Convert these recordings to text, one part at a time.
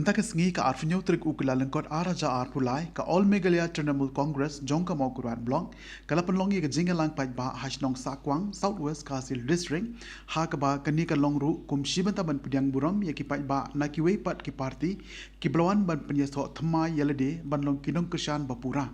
Sementara sengi ka arfinyo trik ukulalan kot araja arpulai ka All Meghalaya Trinamool Congress jongka Mawkyrwat Block kala Pynlong ka jingïalang pajba Shnong Sakwang Southwest Kasil District ha ka ba kani ka longru kum shibanta ban pediang buram ya ki pajba nakiwei pat ki parti ki blawan ban penyaso thma yalade ban long jingkyrshan bapura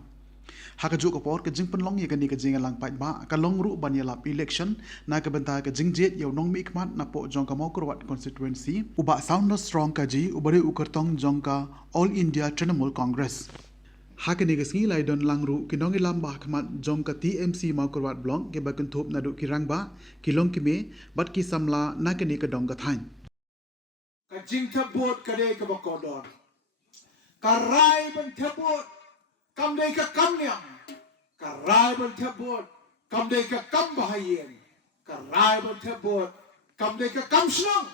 ha ka juk por ka jing Pynlong ya kani ka jingïalang pajba ka longru ban yalap election na ka benta ka jingjet yaw nong mikmat na po jongka Mawkyrwat constituency uba sound strong Cajee ubare ukartong jongka All India Trinamool Congress hakani ka singi lai don langru kinong ilam ba khamat jongka TMC Mawkyrwat Block ke bakun thop nadu ki rangba kilong kime bat ki samla nakani ka dong ka thain ka jing thabot ka de ka bakodor ka rai ban thabot kam de ka kam nyam ka rai ban thabot kam de ka kam bahayen ka rai ban thabot kam de ka kam shnong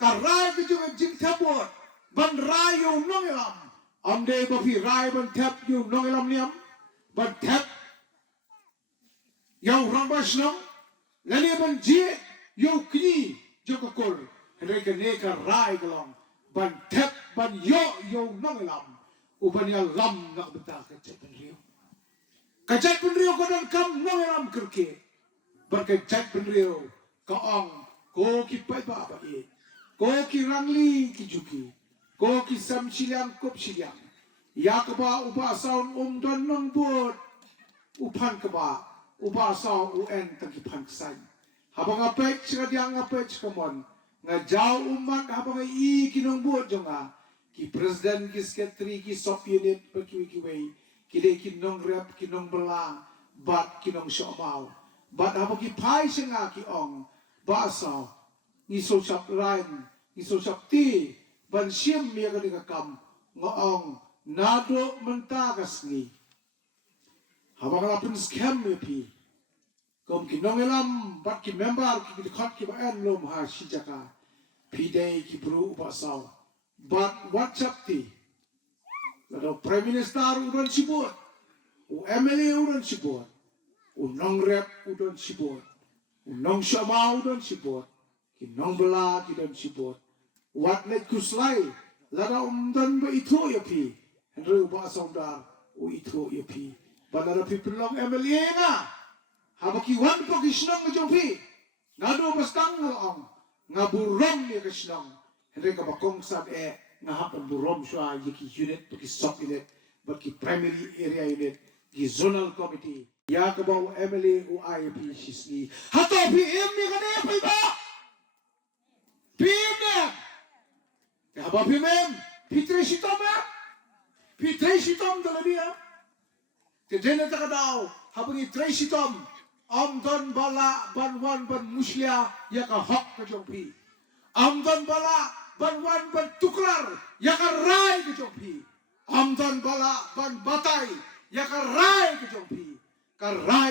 ka rai ka jing thabot ban rai yo nong lam am de ba phi rai ban thab yo nong lam niam ban thab yo rang ba shnong lani ban ji yo kni jo ka kol re ka ne ka rai glong ban thab ban yo nong lam uban ya lam nak beta ka pen rio ko dan kam nong lam kerke ban ka pen rio ka ong ko ki pai ba ba e ko ki rangli ki juki ko ki sam siliang kop siliang ya ka ba uba saun don nong bot upan ka ba uba saun un ta ki pan sai habang apet chika diang apet chika mon nga jaw umat habang I kinong bot jonga ki president ki secretary ki sop unit pa ki wei ki de kinong rep kinong bela bat kinong shomao bat habang ki pai singa ki ong ba sa ni so chap rain ni so chap ti ban siam mi ka dinga kam ngong nado mentagas ni habang lapin scam mi pi kom kinong elam bat ki member ki khot ki ba en lom ha shijaka pi de ki bru ba sa but WhatsApp ti lado prime minister udan sibot u MLA udan sibot u nong rep udan sibot u nong shama udan sibot ki nong bela ki dan sibot wat net kuslai lada dan ba ito ya pi henry ba saudar u ito ya pi badara pi Pynlong MLA nga habaki wan po ki Shnong jo pi ngado bastang ngong ngaburom ni ka Shnong henry ka bakong sad nga hapan burom shwa yiki unit to ki sub unit but ki primary area unit ki zonal committee ya ka ba MLA u IAP shisni hato pi mi ka ne pa ba PM ya ba PM Pitre Shitom dala dia te dena ta daw habang Pitre Shitom am don bala ban muslia ya ka hok ka jongpi am don bala ban tuklar ya ka rai ka jongpi am don bala ban batay ya ka rai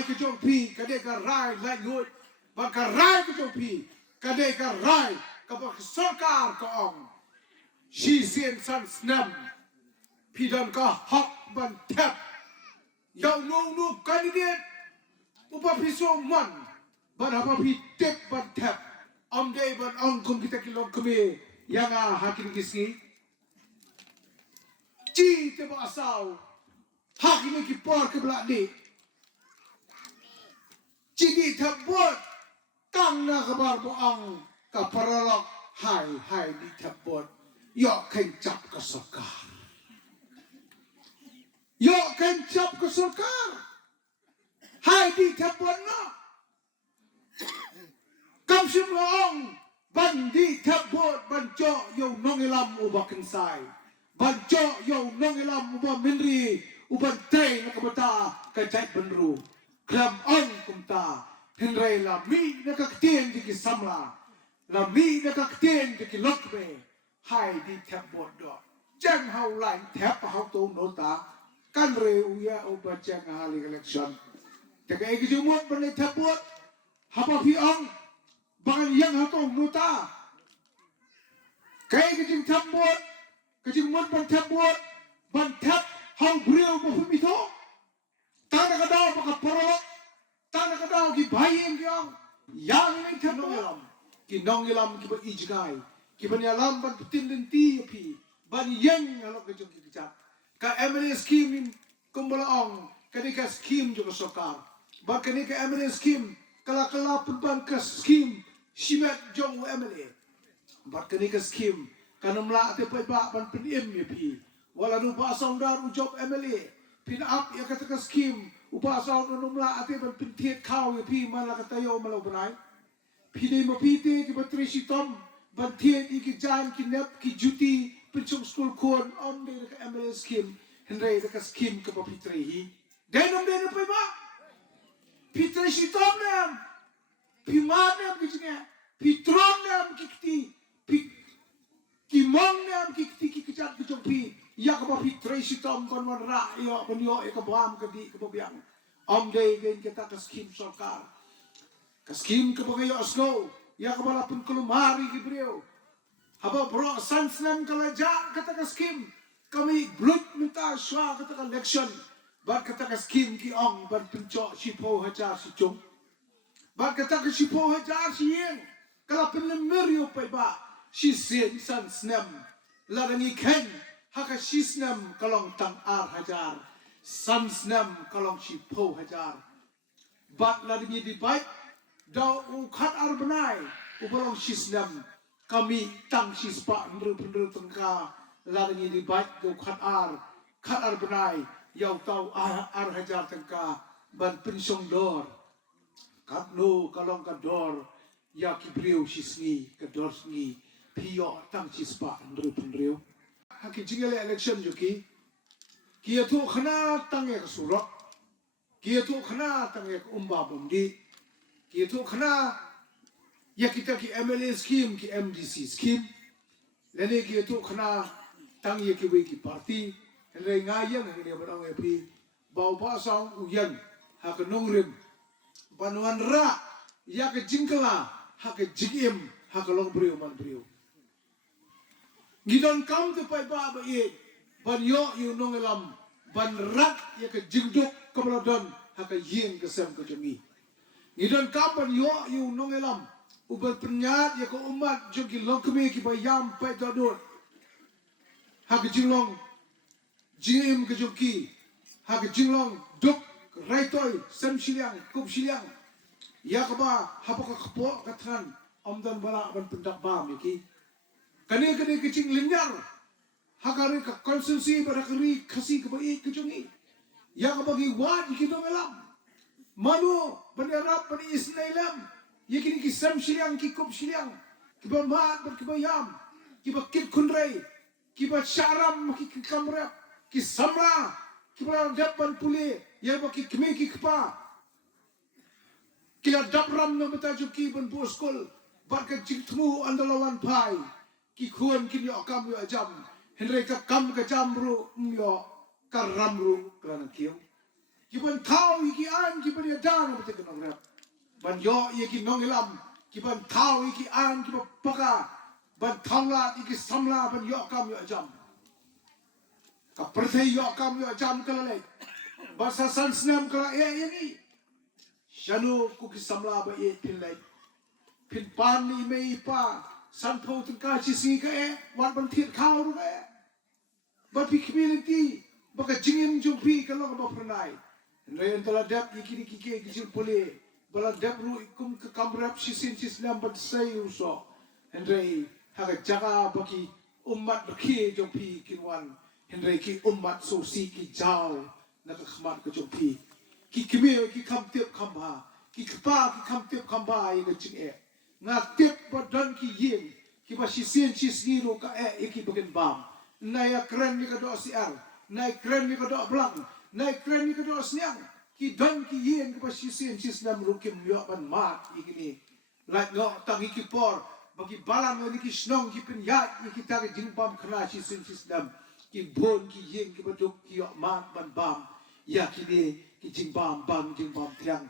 ka jongpi ka de ka rai lai ngut ban ka rai ka jongpi ka de ka rai ka ba sarkar ka ong shi sien san snam pidan ka hak ban tap yaw no candidate upa piso man ban apa pi tep ban tap am day ban ong kum kita kilong kami yang hakin kisi ci te ba asaw hakin ki por ke bla ni ci di tabot tang na kabar bo ang ka paralok hai di tabot yo kan cap ka sarkar hai di tabot na kam sim long ban di tabot ban cho yo nong ilam ubakan sai ban cho yo nong ilam uba minri uban tre na kabata ka jai benru klam on kumta henry la mi na kaktien di ki samla la mi na kaktien di ki lokbe hai di tabot do jang hau lai tab hau to nota kan re uya uba jang hali election taka igi jumot ban tabot haba pi ong bangan yang hau nota kai igi jing tabot ka jing mot ban tabot ban tab hau breu ba pumito tana ka daw baka porok tana ka daw ki bayin gyang yang ni tabot ki nong ilam ki ba ijgai ki ban yalam ban putin den ti pi ban yang alok ke jong kijat ka MLA scheme ni kumbalaong kanika scheme jo sokar ba kanika MLA scheme kala ban ka scheme shimet jong MLA ba kanika scheme kanamla te pai ba ban pin MP wala nu ba song dar u job MLA pin up ya kata ka scheme upa song numla ate ban pin thiet khaw MP man la ka tayo malo banai pide ma pite ki batri sitom ban thiet ki jan ki nep ki juti pinchung school kon om de ka MLA scheme henry ka scheme ka pitri hi denom de na pai ba pitri sitom nam piman nam ki jinga pitron nam ki ti ki mong nam ki ti ki kijat ki jong pi ya ka pitri sitom kon man ra yo kon yo ka bam ka di ka biang om de gen kita ka scheme sarkar ka scheme ka bangayo asno ya ka bala pun kulumari ki brio haba bro sansnam kala ja kata ka scheme kami blut minta shwa kata ka election ba kata ka scheme ki ong ban pincho sipo hajar si chung ba kata ka sipo hajar si yen kala pinlemerio pa ba si sin sansnam larangi ken haka sisnam kalong tang ar hajar sansnam kalong sipo hajar bat larangi di baik daw ukat ar benai ubalong sisnam kami tang sispa nru tengka larangi di baik go khat ar benai yau tau ar hajar tengka ban pinsong dor kat no kalong ka dor ya ki briu sisni ka dor sngi pio tang sispa nru haki jingle election joki kia tu khana tang ek surok kia tu khana tang ek umba bomdi kia tu khana ya kita ki MLA scheme ki MDC scheme lene ki tu khana tang ye ki we ki party le nga yang ne ba ngwe pi bau ba song u yang ha ka nong rim banwan ra ya ka jingkala ha ka jigim ha ka long brio man brio ngidon kam te pai ba ye ban yo yu nong elam ban rat ya ka jingduk kabladon ha ka yin ka sem ka jongi ngidon kam ban yo yu nong elam ubar penyat ya ko umat jogi lokme ki bayam pai dodot ha ke jinglong jim ke joki ha ke jinglong duk raitoi sem siliang kup siliang ya ka ba ha ka khapo ka than omdan bala ban pendak ba mi ki kane ke jing linyar ha ka ri ka konsensi barakri khasi ke bai ke jongi ya ka bagi wat ki dong elam manu bandarap ban isnailam Yekin ki sem siliang ki kup siliang ki ba mat ba ki ba yam ki ba kit kunrai ki ba sharam ki kamrap ki samra ki ba dapan puli ya ba ki kme ki kpa ki la dapram no beta juki ban boskol ba ka jitmu andalawan pai ki khon ki yo kam yo jam henre ka kam ka jamru yo karamru kana kiyo ki ban thau ki an ki ba ya dan ba te kana ban yo ye ki nong elam ki ban thau ki an ki paka ban thangla ki samla ban yo kam yo jam ka perthai yo kam yo jam kala le basa san snam kala ye ni shanu ku ki samla ba ye pin le pin pan ni mei pa san pho tang ka chi si ka e wan ban thiet khau ru e ba pi community ba ka jingim ju pi ka lo ba pranai re entala dap ki ki jil pole bala debru ikum ke kamrap sisin sisnam bat say uso hendrei haga jaga baki ummat ki jopi kinwan hendrei ki ummat so si ki jaw na ka khmat ka jopi ki kime ki kam tip khamba ki kpa ki kam tip khamba ye ga ching e nga tip badan ki yin ki ba sisin sisni ro ka e ki bagen bam na ya kren ni ka do si ar na kren ni ka do blang na kren ni ka do sniang ki don ki yen ki pasisen sisnam rukim yo ban mat ikini like no tangi ki por bagi balang ni ki Shnong ki penyat ni kita ke jingpam khna sisen sisnam ki bon ki yen ki baduk ki yo mat ban bam ya kini ki jingpam bang jingpam tiang